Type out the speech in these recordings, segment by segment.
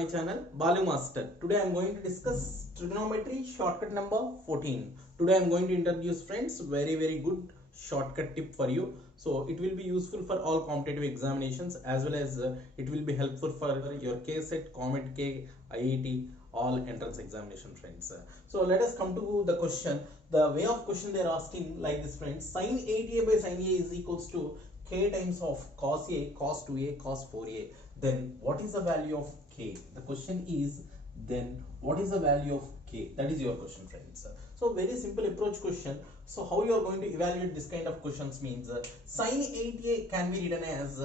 my channel Balu Master. Today I am going to discuss trigonometry shortcut number 14. Today I am going to introduce friends very good shortcut tip for you. So it will be useful for all competitive examinations as well as it will be helpful for your KSET, Comet K, IIT, all entrance examination friends. So let us come to the question. The way of question they are asking like this friends. Sin 8a by sin a is equals to k times of cos a, cos 2a, cos 4a. Then what is the value of k? The question is then what is the value of k? That is your question friends. So very simple approach question. So how you are going to evaluate this kind of questions means sin 8a can be written as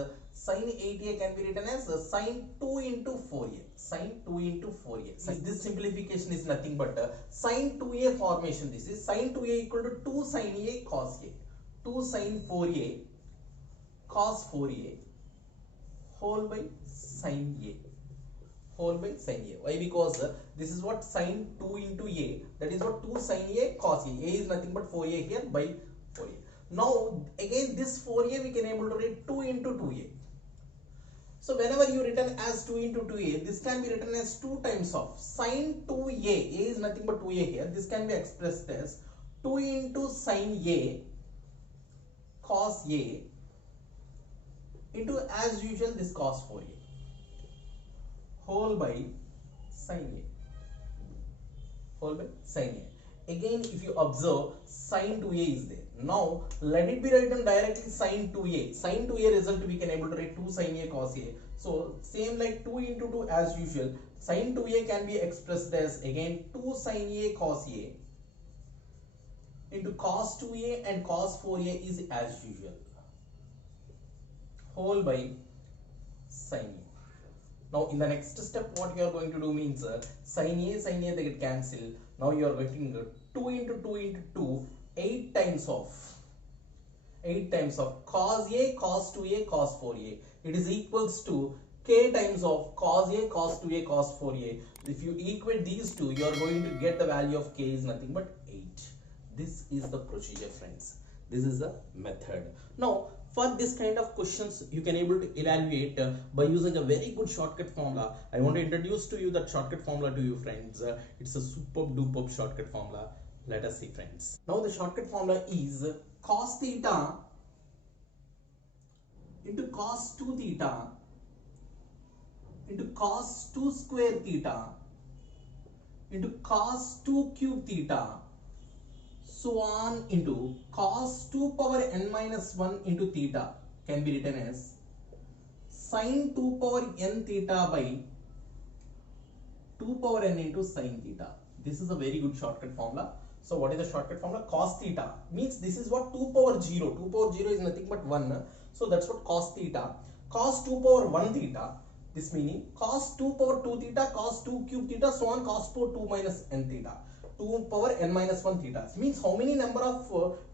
sin 2 into 4a. Sin 2 into 4a. So this simplification is nothing but sin 2a formation. This is sin 2a equal to 2 sin a cos a. 2 sin 4a cos 4a whole by sin a. Whole by sin a. Why? Because this is what sin 2 into a, that is what 2 sin a cos a. A is nothing but 4a here by 4a. Now again this 4a we can able to write 2 into 2a. So whenever you written as 2 into 2a, this can be written as 2 times of sin 2a. A is nothing but 2a here. This can be expressed as 2 into sin a cos a into as usual this cos 4a whole by sin a. Whole by sin a. Again if you observe sin 2a is there. Now let it be written directly sin 2a. Sin 2a result we can able to write 2 sin a cos a. So same like 2 into 2 as usual. Sin 2a can be expressed as again 2 sin a cos a into cos 2a and cos 4a is as usual. Whole by sin a. Now in the next step what you are going to do means sin a they get cancelled. Now you are getting 2 into 2 into 2 8 times of cos a cos 2a cos 4a. It is equals to k times of cos a cos 2a cos 4a. If you equate these two, you are going to get the value of k is nothing but 8. This is the procedure friends. This is the method. Now for this kind of questions you can able to evaluate by using a very good shortcut formula. I want to introduce to you that shortcut formula to you friends. It's a superb duper shortcut formula. Let us see friends. Now the shortcut formula is cos theta into cos 2 theta into cos 2 square theta into cos 2 cube theta so on into cos 2 power n minus 1 into theta can be written as sin 2 power n theta by 2 power n into sin theta. This is a very good shortcut formula. So what is the shortcut formula? Cos theta means this is what 2 power 0. 2 power 0 is nothing but 1. So that's what cos theta. Cos 2 power 1 theta. This meaning cos 2 power 2 theta, cos 2 cube theta, so on cos power 2 minus n theta. 2 power n minus 1 theta. Means how many number of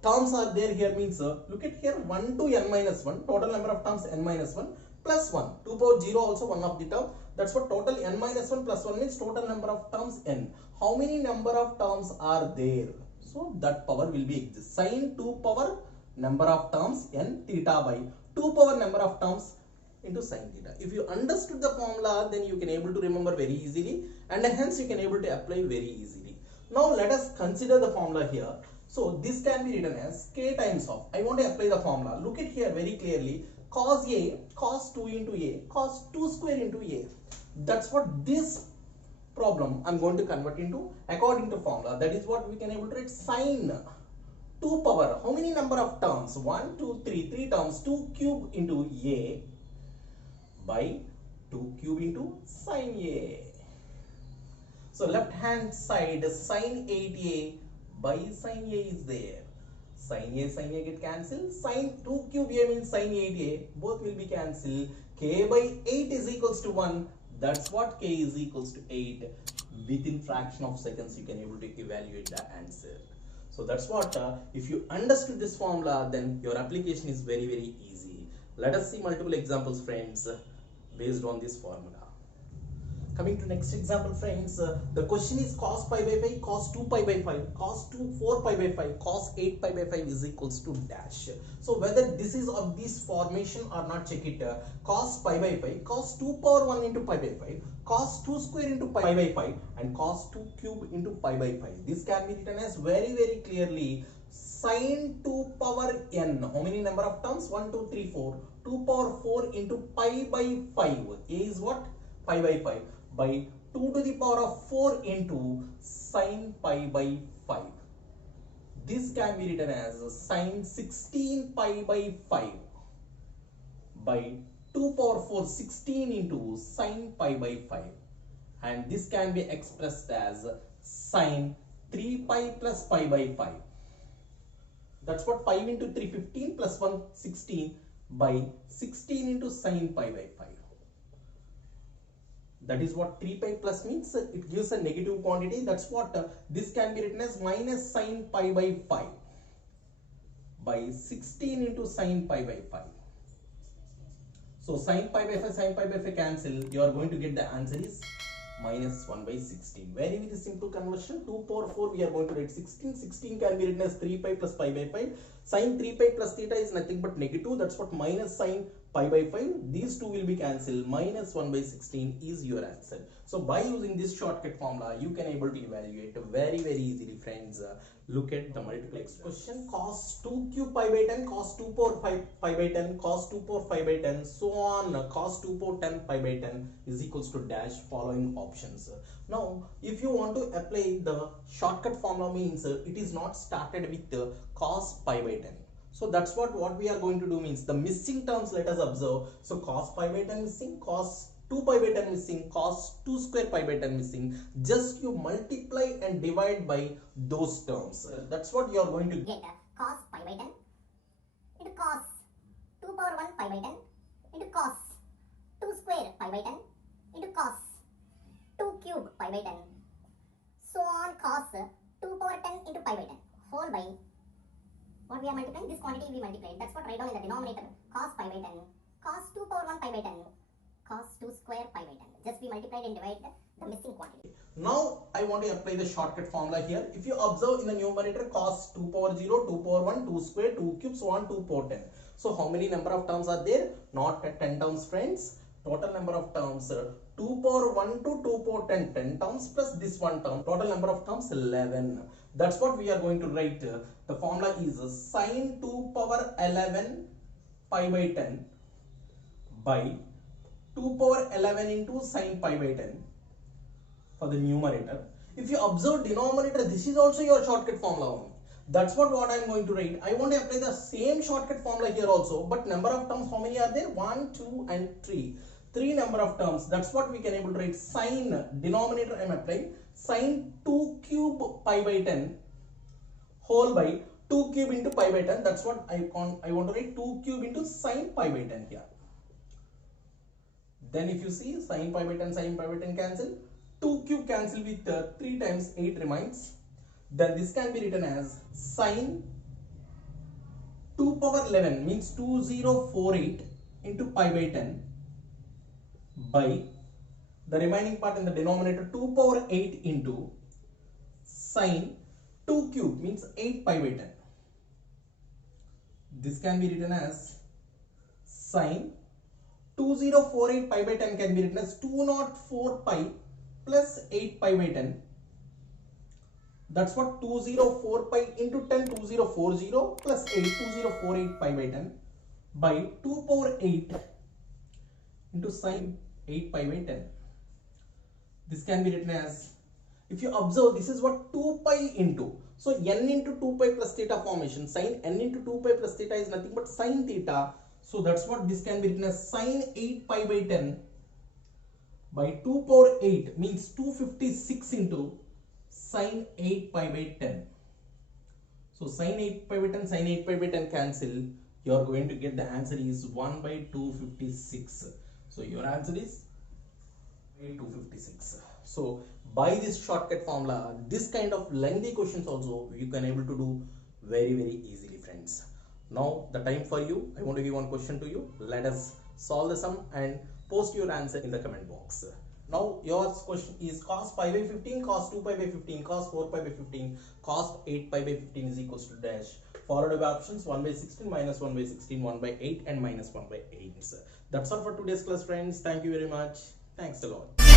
terms are there here means look at here 1 to n minus 1. Total number of terms n minus 1 plus 1. 2 power 0 also one of the term. That's what total n minus 1 plus 1 means total number of terms n. How many number of terms are there? So that power will be exist. Sin 2 power number of terms n theta by 2 power number of terms into sin theta. If you understood the formula, then you can able to remember very easily and hence you can able to apply very easily. Now let us consider the formula here. So this can be written as k times of. I want to apply the formula. Look at here very clearly. Cos a, cos 2 into a, cos 2 square into a. That's what this problem I'm going to convert into according to formula. That is what we can able to write sin 2 power. How many number of terms? 1, 2, 3 terms. 2 cube into a by 2 cube into sin a. So left hand side sin 8a by sin a is there. Sin a get cancelled. Sin 2 cube a means sin 8a. Both will be cancelled. K by 8 is equals to 1. That's what k is equals to 8. Within fraction of seconds you can able to evaluate the answer. So that's what if you understood this formula, then your application is very easy. Let us see multiple examples friends based on this formula. Coming to next example, friends, the question is cos pi by 5, cos 2 pi by 5, cos 2 4 pi by 5, cos 8 pi by 5 is equals to dash. So whether this is of this formation or not, check it. Cos pi by 5, cos 2 power 1 into pi by 5, cos 2 square into pi by 5, and cos 2 cube into pi by 5. This can be written as very clearly sin 2 power n. How many number of terms? 1, 2, 3, 4. 2 power 4 into pi by 5. A is what? Pi by 5 by 2 to the power of 4 into sin pi by 5. This can be written as sin 16 pi by 5 by 2 power 4 16 into sin pi by 5, and this can be expressed as sin 3 pi plus pi by 5. That's what 5 into 3 15 plus 1 16 by 16 into sin pi by 5. That is what 3 pi plus means. It gives a negative quantity. That's what this can be written as minus sin pi by 5 by 16 into sin pi by 5. So sin pi by 5, sin pi by 5 cancel. You are going to get the answer is minus 1 by 16. Very simple conversion. 2 power 4 we are going to write 16. 16 can be written as 3 pi plus pi by 5. Sin 3 pi plus theta is nothing but negative. That's what minus sin pi by 5. These two will be cancelled. Minus 1 by 16 is your answer. So by using this shortcut formula, you can able to evaluate very easily, friends. Look at the multiplex question. Cos 2 cube pi by 10, cos 2 power 5 pi by 10, cos 2 power 5 by 10, so on. Cos 2 power 10 pi by 10 is equals to dash, following options. Now, if you want to apply the shortcut formula, means it is not started with cos pi by 10. So that's what we are going to do, means the missing terms let us observe. So cos pi by 10 missing, cos 2 pi by 10 missing, cos 2 square pi by 10 missing. Just you multiply and divide by those terms. That's what you are going to get. Cos pi by 10 into cos 2 power 1 pi by 10 into cos 2 square pi by 10 into cos 2 cube pi by 10, so on. Cos 2 power 10 into pi by 10 whole by what we are multiplying, this quantity we multiplied. That's what write down in the denominator. Cos pi by 10, cos 2 power 1 pi by 10, cos 2 square pi by 10. Just we multiplied and divided the missing quantity. Now I want to apply the shortcut formula here. If you observe in the numerator, cos 2 power 0, 2 power 1, 2 square, 2 cube, so on, 2 power 10. So how many number of terms are there? Not 10 terms, friends. Total number of terms 2 power 1 to 2 power 10, 10 terms plus this one term. Total number of terms 11. That's what we are going to write. The formula is sin 2 power 11 pi by 10 by 2 power 11 into sin pi by 10 for the numerator. If you observe denominator, this is also your shortcut formula only. That's what I am going to write. I want to apply the same shortcut formula here also, but number of terms, how many are there? 1, 2 and 3. 3 number of terms. That's what we can able to write. Sin, denominator I am applying, sin 2 cube pi by 10 whole by 2 cube into pi by 10. That's what I want to write, 2 cube into sin pi by 10 here. Then if you see, sin pi by 10, sin pi by 10 cancel. 2 cube cancel with 3 times 8 remains. Then this can be written as sin 2 power 11 means 2048 into pi by 10 by the remaining part in the denominator 2 power 8 into sin 2 cube means 8 pi by 10. This can be written as sin 2048 pi by 10 can be written as 204 pi plus 8 pi by 10. That's what 204 pi into 10, 2040 plus 8, 2048 pi by 10 by 2 power 8 into sin 8 pi by 10. This can be written as, if you observe, this is what 2 pi into, so n into 2 pi plus theta formation, sin n into 2 pi plus theta is nothing but sin theta. So that's what this can be written as sin 8 pi by 10 by 2 power 8 means 256 into sin 8 pi by 10. So sin 8 pi by 10, sin 8 pi by 10 cancel. You are going to get the answer is 1 by 256. So your answer is 256. So by this shortcut formula, this kind of lengthy questions also you can able to do very easily, friends. Now the time for you. I want to give one question to you. Let us solve the sum and post your answer in the comment box. Now your question is cos pi by 15, cos 2 pi by 15, cos 4 pi by 15, cos 8 pi by 15 is equals to dash. Followed by options 1 by 16, minus 1 by 16, 1 by 8 and minus 1 by 8. That's all for today's class, friends. Thank you very much. Thanks a lot.